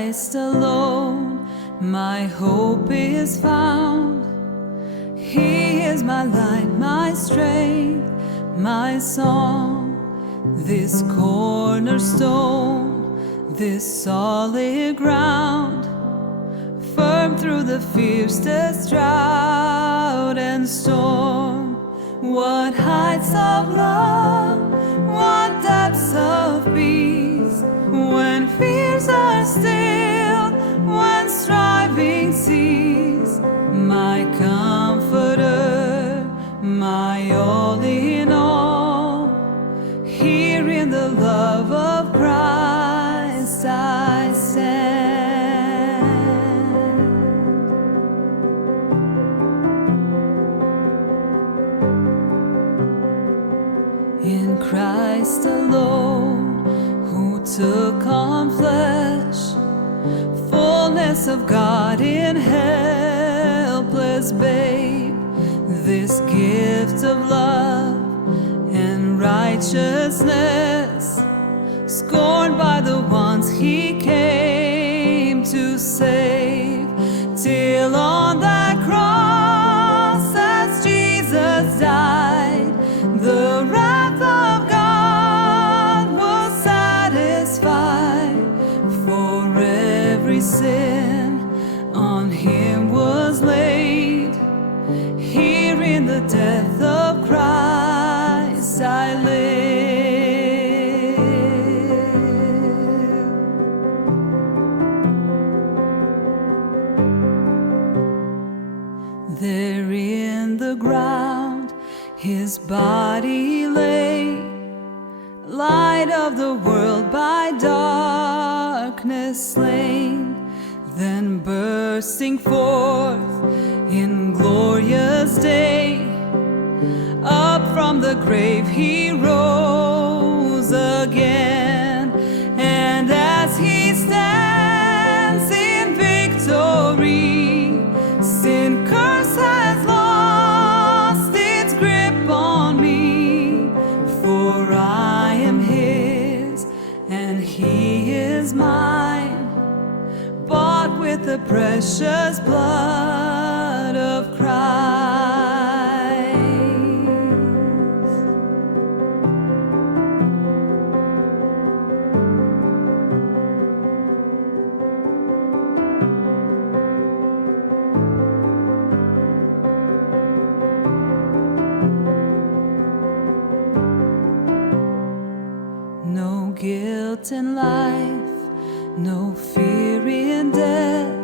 Christ alone my hope is found. He is my light, my strength, my song, this cornerstone, this solid ground, firm through the fiercest drought and storm. What heights of love, what depths of peace, when fears are still, when striving cease. My comforter, my all in all, here in the love of Christ I stand. In Christ alone, who took on flesh, fullness of God in helpless babe, this gift of love and righteousness, scorned by the ones he came to save, till on that cross as Jesus died, the wrath of God was satisfied. For every sin on him was laid, here in the death of Christ I live. There in the ground his body lay, light of the world by darkness slain, then bursting forth in glorious day, up from the grave he rose again. And as he stands in victory, sin curse has lost its grip on me, for I am his and he is mine, bought with the precious blood of Christ. No guilt in life, no fear in death.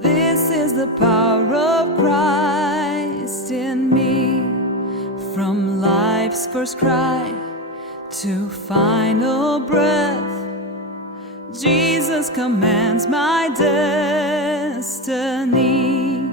This is the power of Christ in me. From life's first cry to final breath, Jesus commands my destiny.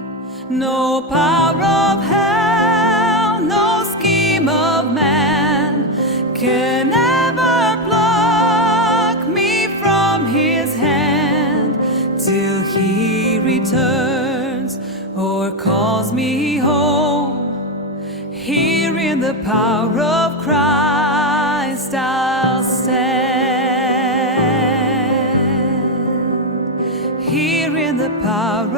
No power of hell, no scheme of man can ever pluck me from his hand, till he returns or calls me home. Here in the power of Christ I'll stand. Here in the power